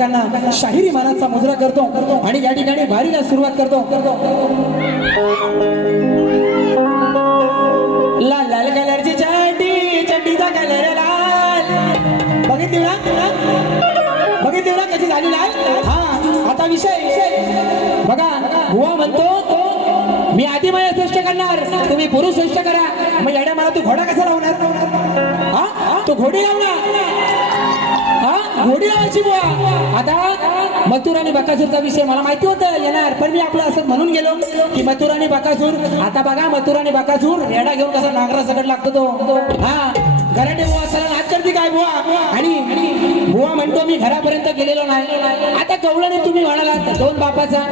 रसिकांना शाहिरी मानाचा मुजरा करतो आणि या ठिकाणी बारीला सुरुवात करतो. लाल लाल कलरची चड्डी, चड्डीचा कलर लाल. बघितली ना बघितली ना कशी झाली लाल. हा आता विषय बघा. बुवा म्हणतो मी आधी माया श्रेष्ठ करणार, तुम्ही पुरुष श्रेष्ठ करा. मग येड्या मला तू घोडा कसा लावणार? हा तू घोडी लावणार. हा घोडी लावायची बुवा. आता मथुर आणि बकासूरचा विषय मला माहिती होतं येणार, पण मी आपलं असं म्हणून गेलो की मथुर आणि बकासूर. आता बघा मथुर आणि बकासूर रेडा घेऊन कसा नागरा सकट लागतो तो. हा घराटे बुवा सला नाच करते काय बुवा. आणि बुवा म्हणतो मी घरापर्यंत गेलेलो नाही. आता कवळाने तुम्ही म्हणालात दोन बापाचा,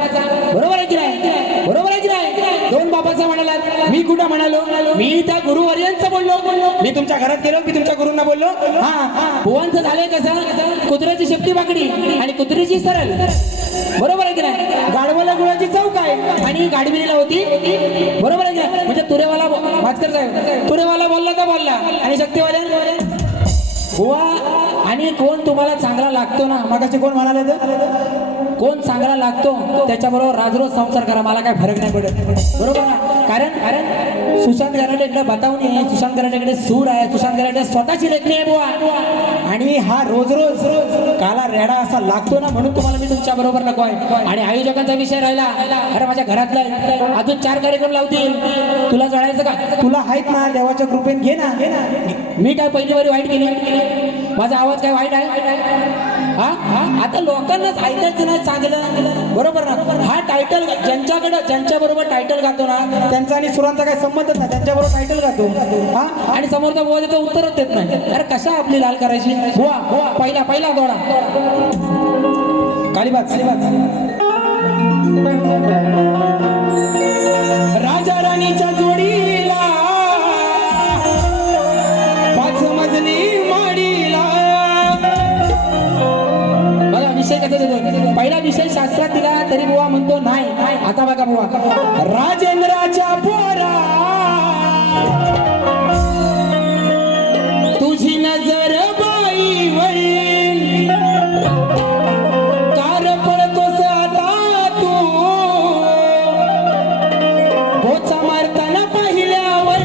बरोबर आहे की नाही? बरोबर आहे की नाही? दोन बापाचा म्हणालात. मी कुठं म्हणालो? मी त्या गुरुवर्यांचं बोललो. मी तुमच्या घरात गेलो की तुमच्या गुरूंना बोललो. हा बुवांचं झालंय कसं, कुत्र्याची शेपटी बाकडी आणि कुत्रीची सरळ, बरोबर आहे की नाही? गाडवाला गुळाची चौक आहे आणि गाडविणीला होती, बरोबर आहे की नाही? म्हणजे तुरेवाला भास्कर साहेब तुरेवाला बोलला तर बोलला आणि शक्तीवाल्या बुवा. आणि कोण तुम्हाला चांगला लागतो ना, मागाशी कोण म्हणाले तर कोण चांगला लागतो त्याच्याबरोबर राजरोज संसार करा, मला काय फरक नाही पडत, बरोबर ना? कारण सुशांत गराटेकडे बतावणी आहे, सुशांत गराटेकडे सूर आहे, सुशांत गराटे स्वतःची लेखणी आहे बुवा. आणि हा रोज रोज काला रेडा असा लागतो ना, म्हणून तुम्हाला मी तुमच्या बरोबर नको आहे. आणि आयोजकांचा विषय राहिला, अरे माझ्या घरातला अजून 4 कार्यक्रम लावतील, तुला जळायचं का? तुला आहेत ना देवाच्या कृपेने, घे ना. मी काय पहिली वारी वाईट केली? माझा आवाज काय वाईट आहे? हा आता लोकांनाच ऐकायचं नाही चांगलं, बरोबर ना? हा टायटल ज्यांच्या बरोबर टायटल गातो ना त्यांचा आणि सुरांचा काय संबंधच नाही, त्यांच्या बरोबर टायटल गातो. हा आणि समोरचा बुवा त्याचं उत्तरच देत नाही. अरे कशा आपली लाल करायची बुवा? पहिला दोडा कालीबाज. राजा राणीच्या जोडीला 5 मजली माडीला. बघा विषय कसा देतो. पहिला विषय शास्त्रात दिला तरी बुवा म्हणतो नाही. आता बघा बुवा, राजेंद्राच्या पोरा तुझी नजर बाई वळील, कार पळतोस आता तू बोचा मारताना पाहिल्यावर.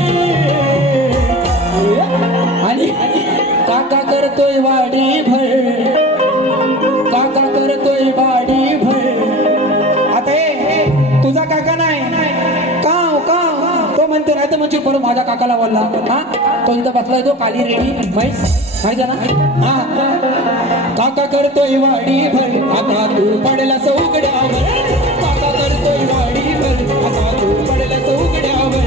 आणि काका करतोय वाडी भर, काका करतोय वाडी भर. आता तुझा काका नाही का तो म्हणतो नाही तर म्हणजे बरं माझ्या काकाला बोलला. हा तो इथं बसलाय तो काली रेडी म्हैस, माहिती आहे ना? हा काका करतोय वाडी भर, आता तू पडला चौकड्यावर. काका करतोय वाडी भर, आता तू पडला चौकड्यावर.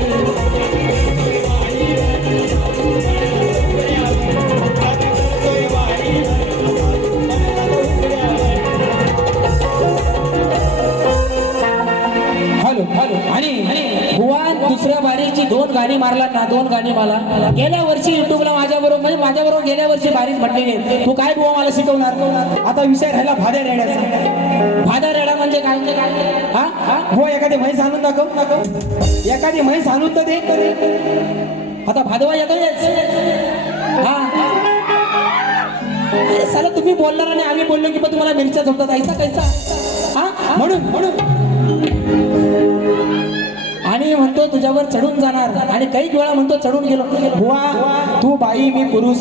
आणि बुवा दुसऱ्या बारीची 2 गाणी मारला ना, 2 गाणी मला गेल्या वर्षी युट्यूबला माझ्याबरोबर गेल्या वर्षी बारीच म्हटलेली. तू काय बुवा मला शिकवणार? आता विषय राहिला भाद्या रेड्याचा. भाद्या रेडा म्हणजे काय? हा बुवा एखादी म्हैस आणून दाखव, एखादी म्हैस आणून तर दे. आता भादवा येतोच. हा साला तुम्ही बोलणार आणि आम्ही बोललो की पण तुम्हाला मिरच्या झोपतात, ऐसा कैसा? हा म्हणून आणि म्हणतो तुझ्यावर चढून जाणार. आणि काही वेळा म्हणतो चढून गेलो. बुवा तू बाई मी पुरुष,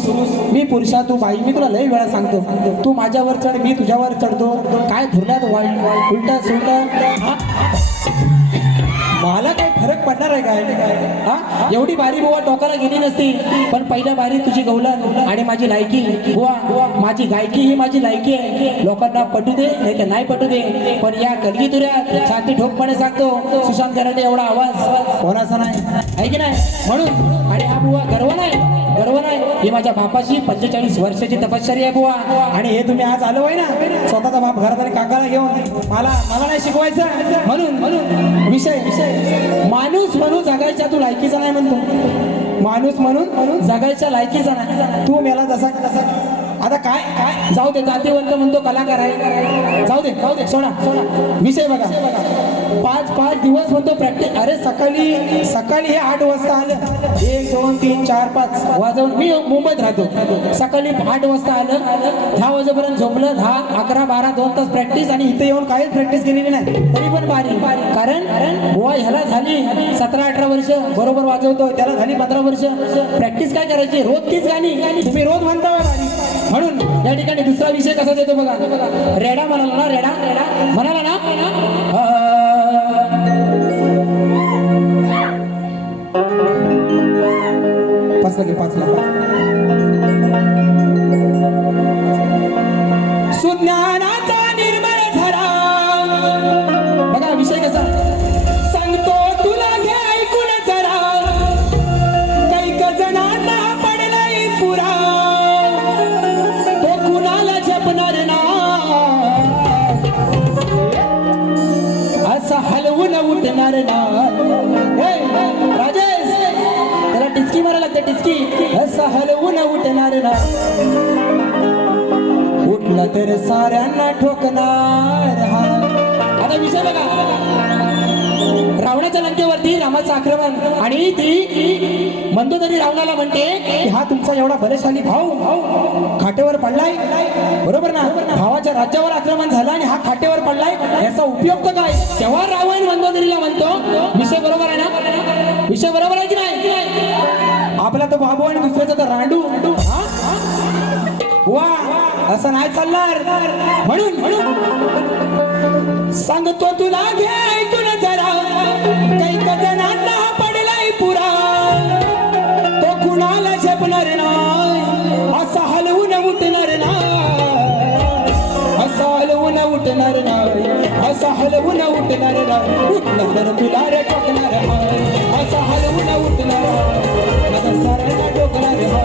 मी पुरुषा तू बाई. मी तुला लई वेळा सांगतो तू माझ्यावर चढ, मी तुझ्यावर चढतो. काय धुरल्यात उलटा सुलटा. मला काय फरक पडणार आहे काय? हा एवढी बारी बुवा टोकाला गेली नसती, पण पहिल्या बारी तुझी गौलन आणि माझी लायकी. बुवा माझी गायकी ही माझी लायकी आहे. लोकांना पटू दे नाही तर नाही पटू दे, पण या कलगी तुऱ्या छाती ठोकपणे सांगतो सुशांत गराटे एवढा आवाज कोणाचा नाही, आहे की नाही? म्हणून आणि हा बुवा गर्व नाही ही माझ्या बापाची 45 वर्षाची तपश्चर्या आहे बुवा. आणि हे तुम्ही आज आलो आहे ना, स्वतःचा बाप घरात आणि काकाला घेऊन मला नाही शिकवायचं. म्हणून विषय माणूस म्हणून जगायच्या तू लायकीचा नाही म्हणतो. माणूस म्हणून जगायच्या लायकीचा नाही. तू मेला जसा आता काय जाऊ दे, जातीवंत म्हणतो कलाकार आहे. जाऊ दे सोडा विषय बघा 5 दिवस म्हणतो प्रॅक्टिस. अरे सकाळी हे 8 वाजता आलं 1 2 3 4 5 वाजवून मी मुंबईत राहतो. सकाळी 8 वाजता आलं 10 वाजेपर्यंत झोपलं 10 11 12 2 तास प्रॅक्टिस आणि इथे येऊन काहीच प्रॅक्टिस केलेली नाही तरी पण बारी. कारण बुवा ह्याला झाली 17-18 वर्ष बरोबर वाजवतो त्याला झाली 15 वर्ष. प्रॅक्टिस काय करायची रोज तीच गाणी तुम्ही रोज म्हणता बारी. म्हणून या ठिकाणी दुसरा विषय कसा देतो बघा. रेडा म्हणाला ना रेडा म्हणाला ना पाच सुज्ञानाचा निर्मळ झरा. बघा विषय कसा सांगतो तुला घे ऐकून जरा. कैक जणांना पडलाय पुरा तो कुणाला जपणार ना. असा हलवून उठणार ना. राजेश त्याला टिचकी मारायला लागते टिचकी. असा हलवून उठणार ना. उठला तर साऱ्यांना ठोकणार हा. आता विषय बघा रावणाच्या लंकेवरती रामाचं आक्रमण आणि ती मंदोदरी रावणाला म्हणते की हा तुमचा एवढा बलशाली भाऊ खाटेवर पडलाय बरोबर ना. भावाच्या राज्यावर आक्रमण झालं आणि हा खाटेवर पडलाय याचा उपयोग तर काय. तेव्हा रावण मंदोदरीला म्हणतो विषय बरोबर आहे ना. विषय बरोबर आहे की नाही. आपला तर बाबू आणि दुसऱ्याचा तर रांडू. वा असं नाही चालणार. म्हणून सांगतो तुला घे ऐकून जरा. काही जणांना पडलाय पुरा तो कुणाला झेपणार नाही. असा हलवून उठणार नाही. असा हलवून उठणार नाही. असा हलवून उठणार नाही. उठलं तर तुला रे टाकणार आहे. असा हलवून उठणार साऱ्यांना टोकणार आहे.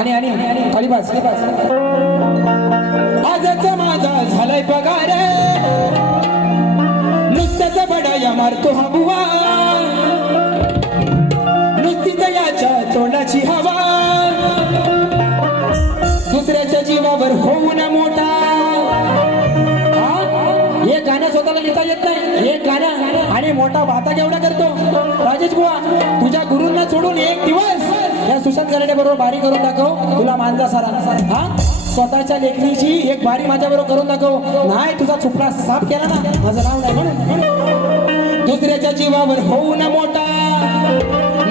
आणि कालिबास आजच माझा झालाय पगार. नुसत्याच बडाया मारतो हा बुवा. नुसतीच याच्या तोंडाची हवा. दुसऱ्याच्या जीवावर होऊन मोठा. हे गाणं स्वतःला लिहिता येत नाही. हे गाणं आणि मोठा भाता केवढा करतो. राजेश बुवा तुझ्या गुरूंना सोडून एक दिवस या सुशांत गराडे बरोबर बारी करून दाखव. तुला मानला सारा. हा स्वतःच्या लेखणीची एक बारी माझ्या बरोबर करून दाखव. नाही तुझा चुपडा साफ केला ना माझं नाव नाही म्हणून. दुसऱ्याच्या जीवावर होऊन मोठा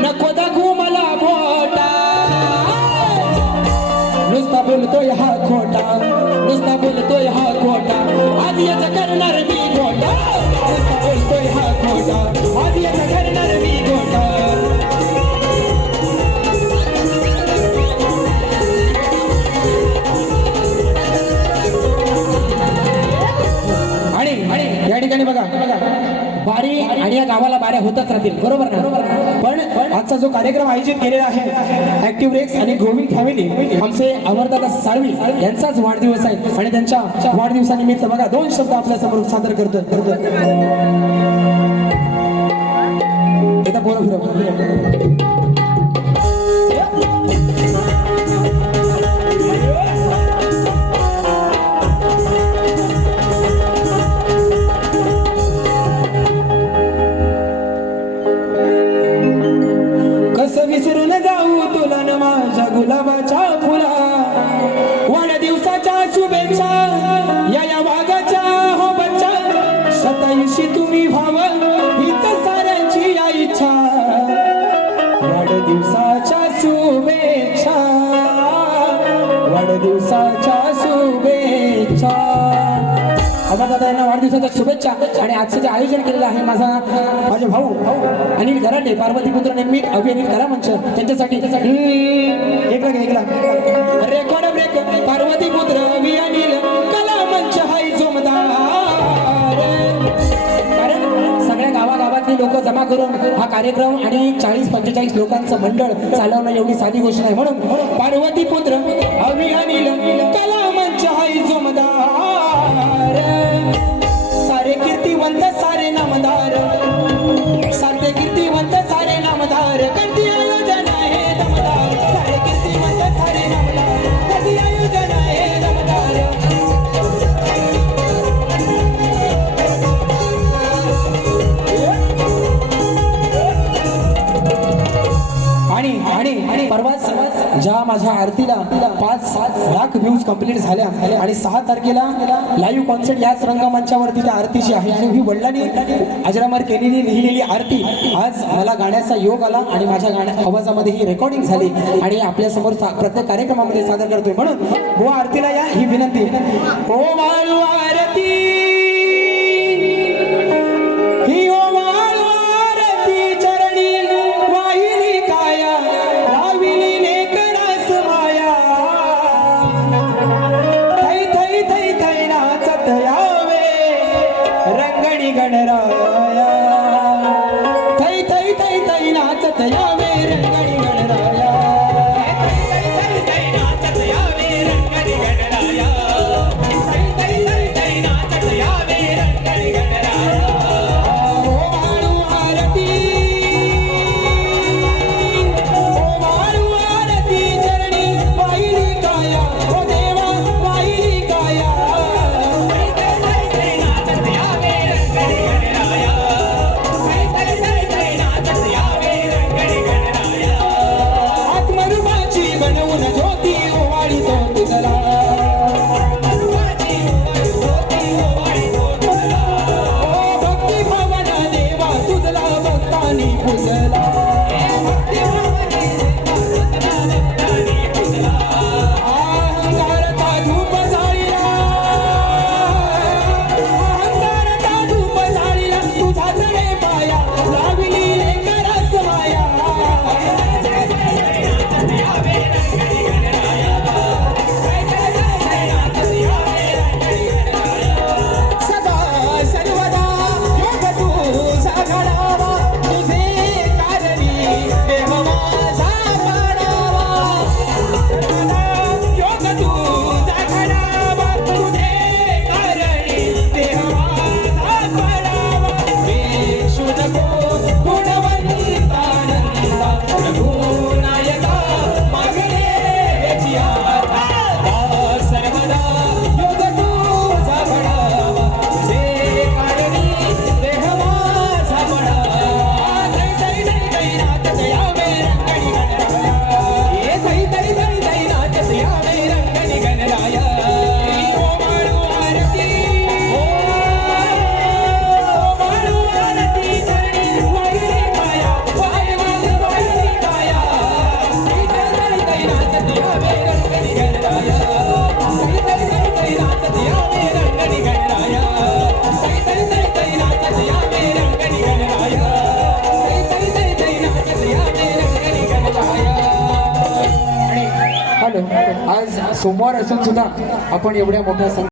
नको दाखवू मला मोठा. नुसता बोलतोय हा खोटा. नुसता बोलतोय हा खोटा. आज याचा करणार मी खोटा. नुसता बोलतोय हा खोटा. आज याचा करणार मी खोटा. आणि या ठिकाणी बघा बारी आणि या गावाला बाऱ्या होतच राहतील बरोबर ना. पण आजचा जो कार्यक्रम आयोजित केलेला आहे ऍक्टिव्ह रेक्स आणि गोविंद फॅमिली आमचे अमरदादा साळवी यांचाच वाढदिवस आहे आणि त्यांच्या वाढदिवसानिमित्त बघा 2 शब्द आपल्या समोर सादर करतोय. एकदा बोला फिरव. विसरून जाऊ तुला न माझ्या गुलाबाच्या फुला. वाढदिवसाच्या शुभेच्छा या वाघाच्या हो बच्चा. 27 तुम्ही व्हाव हीच साऱ्यांची या इच्छा. वाढदिवसाच्या शुभेच्छा. वाढदिवसाच्या शुभेच्छा. अमरदादा यांना वाढदिवसाच्या शुभेच्छा. आणि आजचं जे आयोजन केलेलं आहे माझे भाऊ अनिल गराटे पार्वतीपुत्र निर्मित अभिनीत कला मंच त्यांच्यासाठी एकला रेकॉर्ड ब्रेक पार्वतीपुत्र अनिल कला मंच हाय जोमदार. कारण सगळ्या गावागावातली लोक जमा करून हा कार्यक्रम आणि 40-45 लोकांचं मंडळ चालवणं एवढी साधी गोष्ट नाही. म्हणून पार्वतीपुत्र अनिल कला मंच हाय जोमदार. सारे कीर्तिवंत माझ्या आरतीला 5 लाख व्ह्यूज कंप्लीट झाल्या आणि 6 तारखेला लाईव्ह कॉन्सर्ट याच रंगमंचावरती त्या आरतीची आहे आणि ही वडिलांनी अजरामर केनीने लिहिलेली आरती आज मला गाण्याचा योग आला आणि माझ्या आवाजामध्ये ही रेकॉर्डिंग झाली आणि आपल्या समोर प्रत्येक कार्यक्रमामध्ये सादर करतोय म्हणून हो आरतीला या ही विनंती हो वाळू आरती ही हो वाळू आरती चरणी वाहिली काया लाविली नेकरास माया थै थै थै थै नाचत यावे रंगणी गणराया थै थै थै थै नाचत यावे रंगणी गणराया आज सोमवार असून सुद्धा आपण एवढ्या मोठ्या